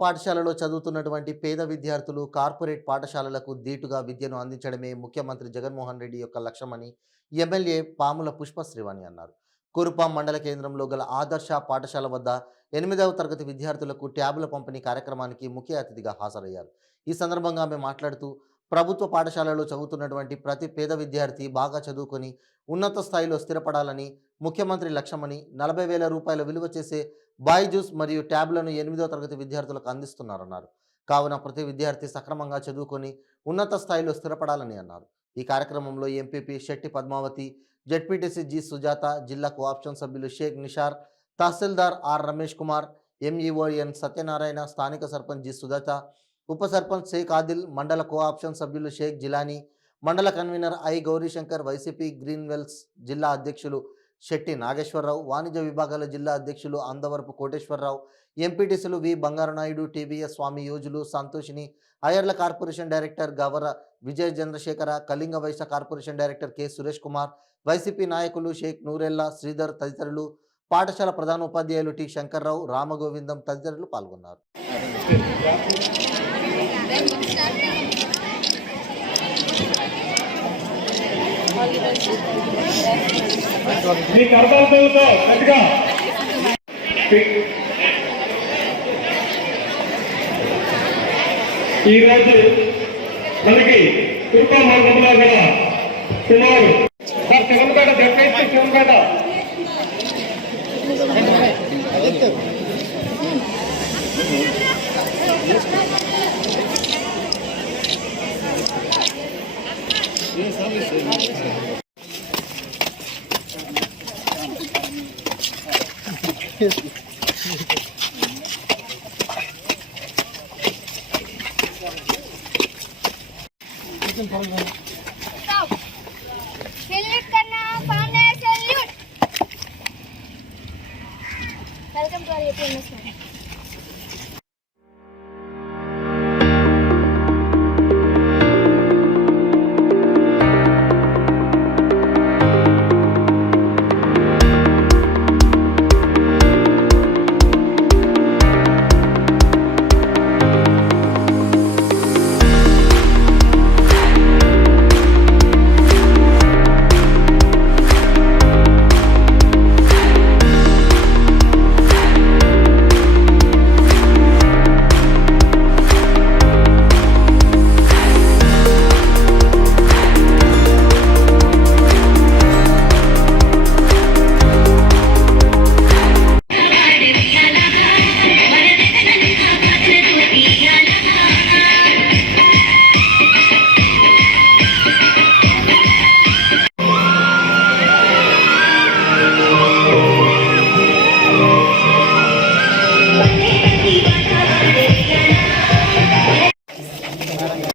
పాఠశాలలో చదువుతున్నటువంటి పేద విద్యార్థులు కార్పొరేట్ పాఠశాలలకు దీటుగా విద్యను అందించడమే ముఖ్యమంత్రి జగన్మోహన్ రెడ్డి యొక్క లక్ష్యమని ఎమ్మెల్యే పాముల పుష్పశ్రీవాణి అన్నారు. కురుపాం మండల కేంద్రంలో గల ఆదర్శ పాఠశాల వద్ద 8వ తరగతి విద్యార్థులకు ట్యాబుల పంపిణీ కార్యక్రమానికి ముఖ్య అతిథిగా హాజరయ్యారు. ఈ సందర్భంగా ఆమె మాట్లాడుతూ ప్రభుత్వ పాఠశాలలో చదువుతున్నటువంటి ప్రతి పేద విద్యార్థి బాగా చదువుకొని ఉన్నత స్థాయిలో స్థిరపడాలని ముఖ్యమంత్రి లక్ష్యమని 40,000 రూపాయల విలువ చేసే బాయ్జూస్ మరియు ట్యాబ్లను 8వ తరగతి విద్యార్థులకు అందిస్తున్నారన్నారు. కావున ప్రతి విద్యార్థి సక్రమంగా చదువుకొని ఉన్నత స్థాయిలో స్థిరపడాలని అన్నారు. ఈ కార్యక్రమంలో MPP Shetty Padmavathi, ZPTC G Sujatha, జిల్లా కోఆప్షన్ సభ్యులు Shaik Nishar, tahsildar R Ramesh Kumar, MEO N Satyanarayana, స్థానిక సర్పంచ్ జి సుజాత, ఉప సర్పంచ్ షేక్ ఆదిల్, మండల కోఆప్షన్ సభ్యులు షేక్ జిలానీ, మండల కన్వీనర్ ఐ గౌరీశంకర్, వైసీపీ గ్రీన్వెల్స్ జిల్లా అధ్యక్షులు శెట్టి నాగేశ్వరరావు, వాణిజ్య విభాగాల జిల్లా అధ్యక్షులు అందవరపు కోటేశ్వరరావు, ఎంపీటీసీలు వి బంగారనాయుడు, టీవీఎస్ స్వామి యోజులు, సంతోషిని, అయర్ల corporation director Gavara Vijay Chandrasekhara, Kalinga Vysya corporation director K Suresh Kumar, YCP నాయకులు షేక్ నూరెల్లా, శ్రీధర్ తదితరులు, పాఠశాల ప్రధానోపాధ్యాయులు టి శంకర్రావు, రామగోవిందం తదితరులు పాల్గొన్నారు. ఈరోజు మనకి కురుపాం మండలంలో గల సుమారు శివంపేట జడ్పీటీ శివంపేట सैल्यूट करना, सामने salute. Welcome to our YouTube